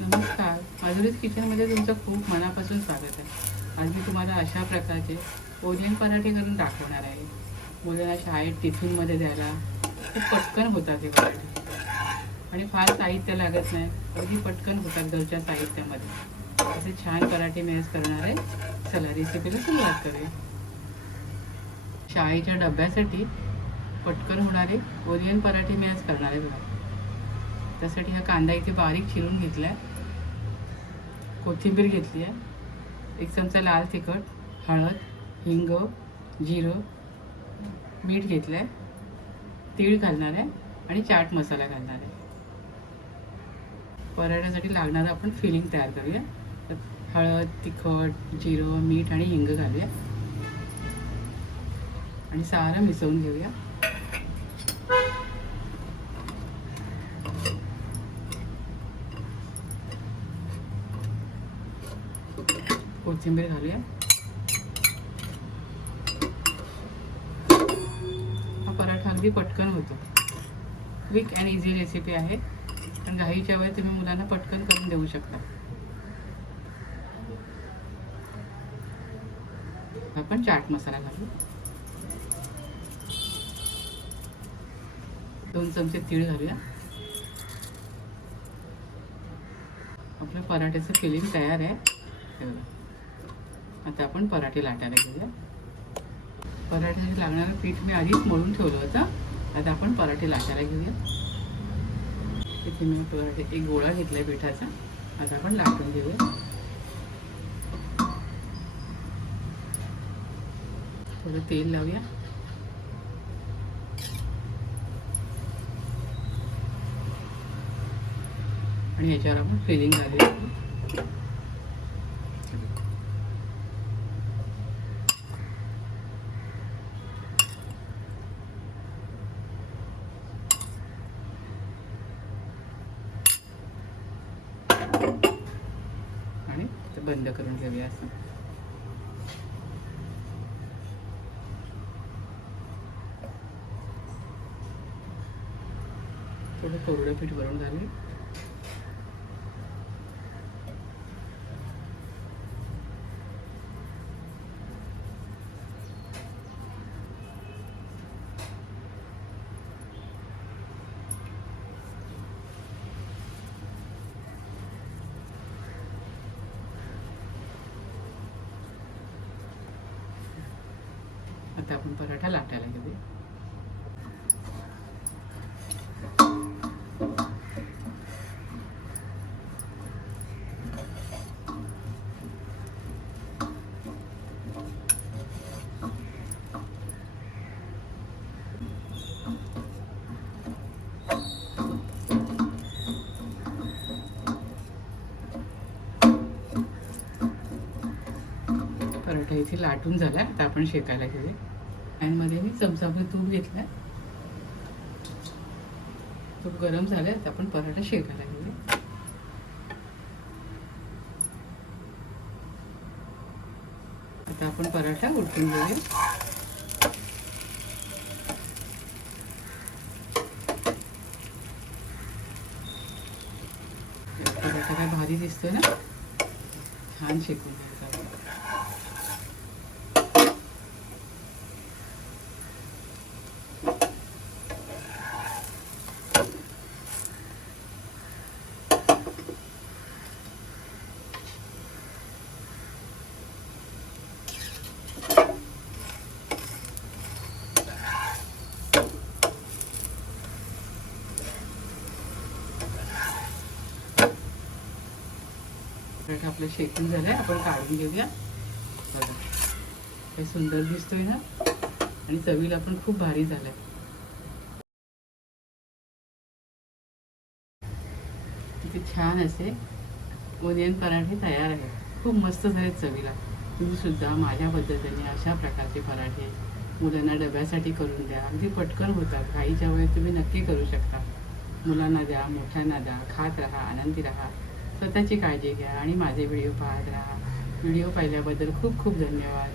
नमस्कार, माधुरीज किचनमध्ये तुमचं खूप मनापासून स्वागत आहे. आज मी तुम्हाला अशा प्रकारचे ओनियन पराठे करून दाखवणार आहे. मुलांना शाळेत टिफिनमध्ये द्यायला खूप पटकन होतात हे पराठे आणि फार साहित्य लागत नाही, अगदी पटकन होतात घरच्या साहित्यामध्ये. असे छान पराठे मी आज करणार आहे. चला रेसिपीला सुरुवात करूया. शाळेच्या डब्यासाठी पटकन होणारे ओनियन पराठे मी आज करणार आहे बघा. त्यासाठी हा कांदा इथे बारीक चिरून घेतला आहे, कोथिंबीर घेतली आहे, 1 चमचा लाल तिखट, हळद, हिंग, जिरं, मीठ घेतलं आहे, तीळ घालणार आहे आणि चाट मसाला घालणार आहे. पराठ्यासाठी लागणारं आपण फिलिंग तयार करूया. तर हळद, तिखट, जिरं, मीठ आणि हिंग घालूया आणि सारं मिसळून घेऊया. कोथिंबीर घालूया. हा पराठा अगदी पटकन होतो. क्विक अँड इझी रेसिपी आहे, पण घाईच्या वेळी तुम्ही मुलांना पटकन करून देऊ शकता. आपण चाट मसाला घालू. 2 चमचे तीळ घालूया. आपलं पराठ्याचं फिलिंग तयार आहे. आता आपण पराठे लाटायला घेऊया. पराठ्यासाठी लागणारं पीठ मी आधीच मळून ठेवलं होतं. आता आपण पराठे लाटायला घेऊया. इथे मी पराठे एक गोळा घेतला आहे पिठाचा. आता आपण लाटून घेऊया. थोडं तेल लावूया आणि ह्याच्यावर आपण फिलिंग घालूया. आणि ते बंद करून घेऊया. असं थोडं कोरडं पीठ वरून घालूया. आता आपण पराठा लाटायला घेऊया. पराठा इथे लाटून झाला. आता आपण शेकायला घेऊया. पॅनमध्ये मी चमचाभर तूप घेतलं. तूप गरम झालं. आता आपण पराठा शेकायला घेऊया. आता आपण पराठा उलटून घेऊया. पराठा काय भारी दिसतोय ना, छान शेकून घ्यायचा. पराठा आपलं शेकून झालंय. आपण काढून घेऊया. बघा काय सुंदर दिसतोय ना, आणि चवीला पण खूप भारी झालाय. किती छान असे ओनियन पराठे तयार आहेत. खूप मस्त झाले चवीला. तुम्ही सुद्धा माझ्या पद्धतीने अशा प्रकारचे पराठे मुलांना डब्यासाठी करून द्या. अगदी पटकन होतात. घाईच्या वेळेस तुम्ही नक्की करू शकता. मुलांना द्या, मोठ्यांना द्या. खात राहा, आनंदी राहा, स्वतःची काळजी घ्या आणि माझे व्हिडिओ पाहत राहा. व्हिडिओ पाहिल्याबद्दल खूप खूप धन्यवाद.